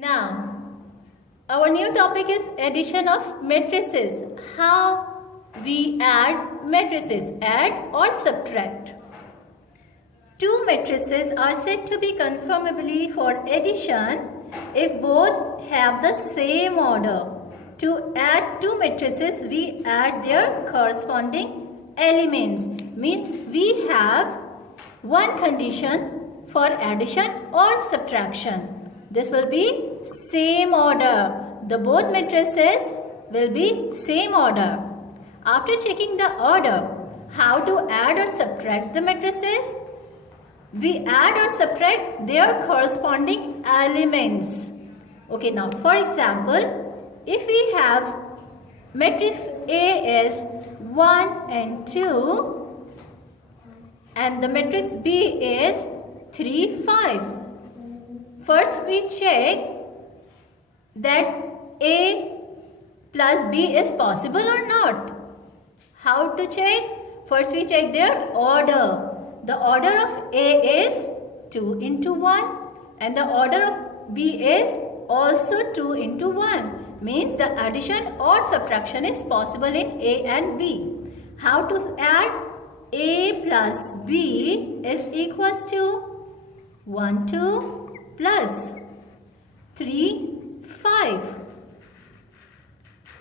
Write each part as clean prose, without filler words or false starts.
Now, our new topic is addition of matrices. How we add matrices, add or subtract. Two matrices are said to be conformably for addition if both have the same order. To add two matrices, we add their corresponding elements. Means we have one condition for addition or subtraction. This will be same order. The both matrices will be same order. After checking the order, how to add or subtract the matrices? We add or subtract their corresponding elements. Okay, now for example, if we have matrix A is 1 and 2 and the matrix B is 3, 5. First we check that A plus B is possible or not. How to check? First we check their order. The order of A is 2 into 1 and the order of B is also 2 into 1. Means the addition or subtraction is possible in A and B. How to add? A plus B is equals to 1, 2 plus 3, 5.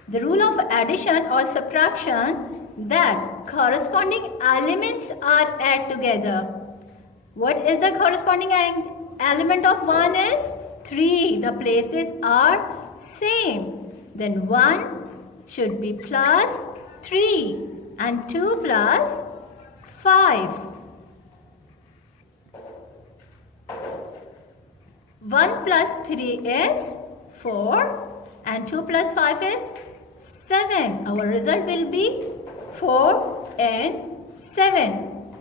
The rule of addition or subtraction that corresponding elements are added together. What is the corresponding element of 1 is 3. The places are same. Then 1 should be plus 3 and 2 plus 5. 1 plus 3 is 4 and 2 plus 5 is 7. Our result will be 4 and 7.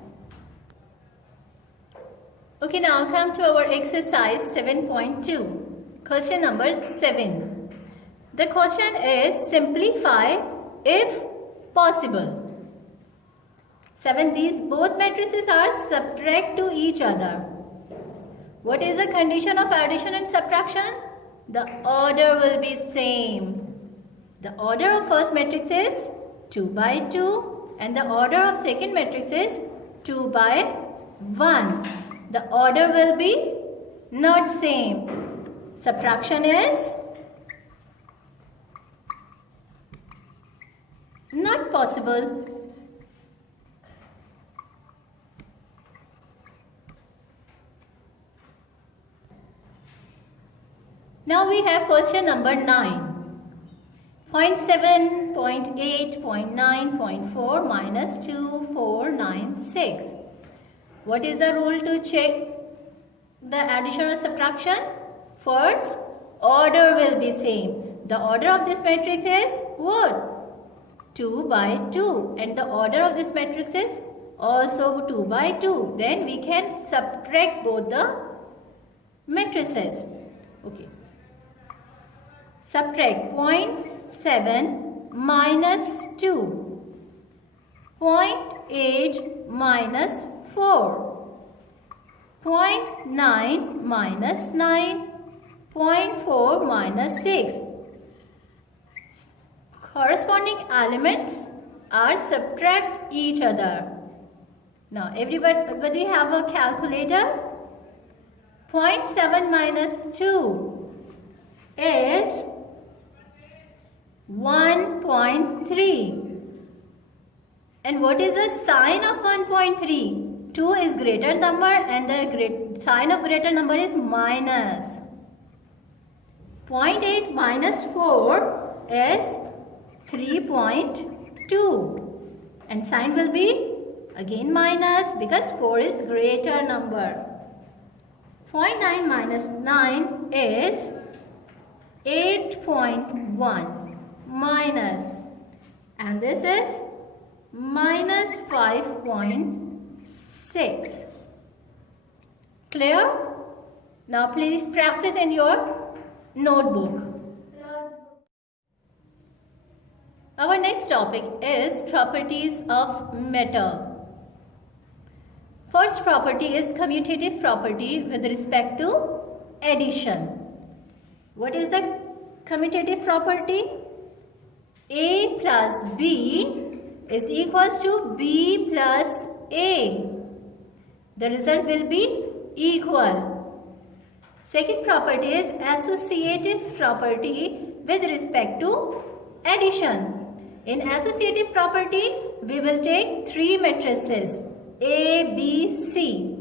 Okay, now come to our exercise 7.2. Question number 7. The question is simplify if possible. 7. These both matrices are subtract to each other. What is the condition of addition and subtraction? The order will be same. The order of first matrix is 2 by 2 and the order of second matrix is 2 by 1. The order will be not same. Subtraction is not possible. Now we have question number 9. 0.7, 0.8, 0.9, 0.4 minus 2, 4, 9, 6. What is the rule to check the addition or subtraction? First, order will be same. The order of this matrix is what? 2 by 2. And the order of this matrix is also 2 by 2. Then we can subtract both the matrices. Okay. Subtract 0.7 minus 2, 0.8 minus 4, 0.9 minus 9, 0.4 minus 6. Corresponding elements are subtract each other. Now everybody have a calculator. 0.7 minus 2 is 1.3. And what is the sign of 1.3? 2 is greater number and the sign of greater number is minus. 0.8 minus 4 is 3.2. And sign will be again minus because 4 is greater number. 0.9 minus 9 is 8.1 minus, and this is minus 5.6. Clear? Now please practice in your notebook. Our next topic is properties of matter. First property is commutative property with respect to addition. What is the commutative property? A plus B is equals to B plus A. The result will be equal. Second property is associative property with respect to addition. In associative property, we will take three matrices A, B, C.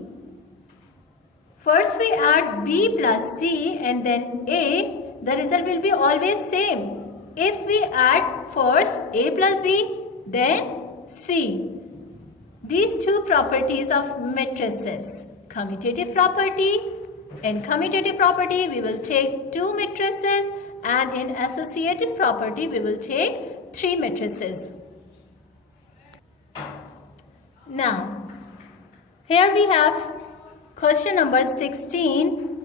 First we add B plus C and then A. The result will be always same. If we add first A plus B, then C. These two properties of matrices, commutative property. In commutative property, we will take two matrices, and in associative property, we will take three matrices. Now, here we have question number 16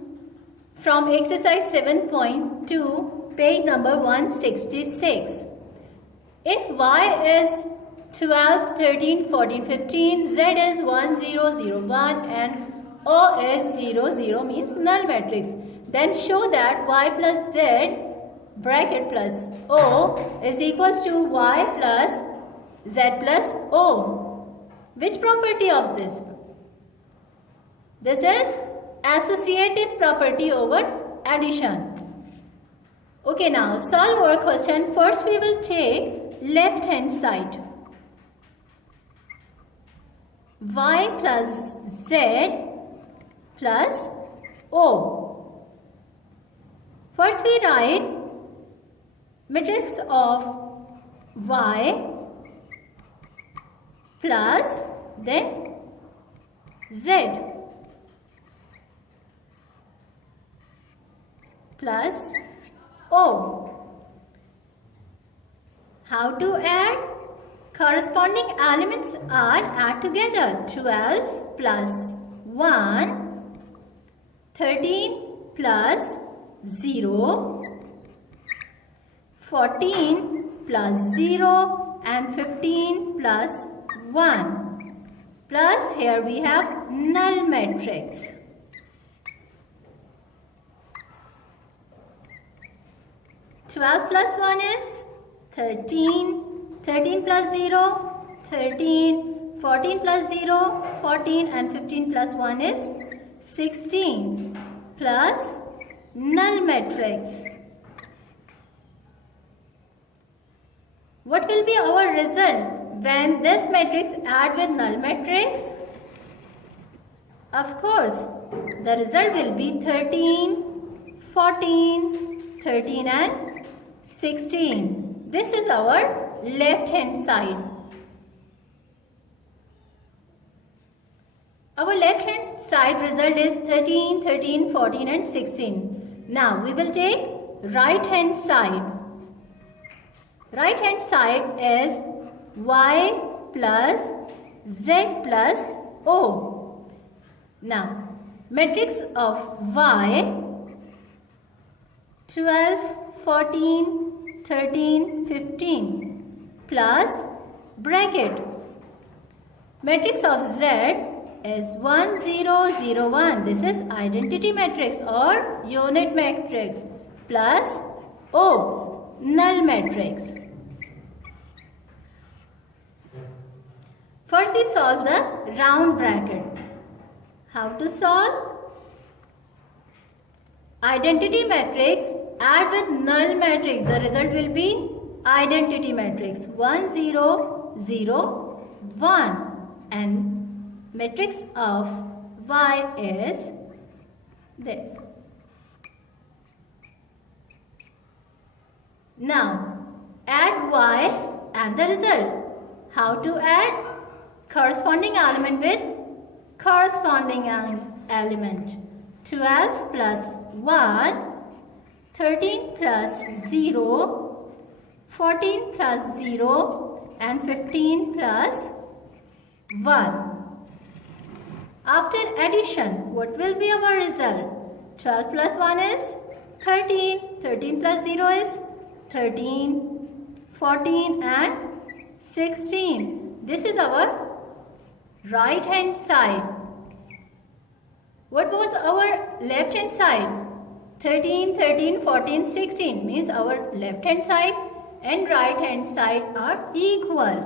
from exercise 7.2, page number 166. If y is 12, 13, 14, 15, z is 1, 0, 0, 1 and O is 0, 0 means null matrix. Then show that y plus z bracket plus O is equals to y plus z plus O. Which property of this? This is associative property over addition. Okay, now solve our question. First we will take left hand side. Y plus z plus O. First we write matrix of Y plus then Z plus O. How to add? Corresponding elements are add together. 12 plus 1, 13 plus 0, 14 plus 0 and 15 plus 1. Plus here we have null matrix. Twelve plus 1 is 13. 13 plus 0, 13, 14 plus 0, 14 and 15 plus 1 is 16 plus null matrix. What will be our result when this matrix add with null matrix? Of course, the result will be 13, 14, 13 and 16. This is our left hand side. Our left hand side result is 13, 13, 14 and 16. Now we will take right hand side. Right hand side is y plus z plus o. Now matrix of y 12, 14, 13, 15 plus bracket. Matrix of Z is 1, 0, 0, 1. This is identity matrix or unit matrix plus O, null matrix. First we solve the round bracket. How to solve? Identity matrix add with null matrix. The result will be identity matrix 1, 0, 0, 1 and matrix of Y is this. Now add Y and the result. How to add? Corresponding element with corresponding element. 12 plus 1, 13 plus 0, 14 plus 0 and 15 plus 1. After addition, what will be our result? 12 plus 1 is 13, 13 plus 0 is 13, 14 and 16. This is our right hand side. What was our left hand side? 13, 13, 14, 16 means our left hand side and right hand side are equal.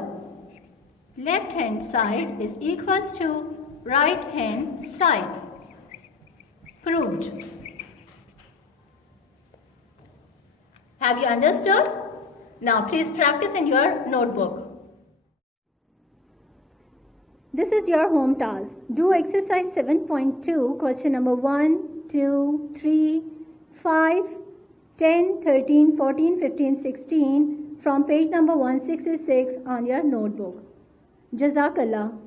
Left hand side is equals to right hand side. Proved. Have you understood? Now please practice in your notebook. This is your home task. Do exercise 7.2, question number 1, 2, 3, 5, 10, 13, 14, 15, 16 from page number 166 on your notebook. Jazakallah.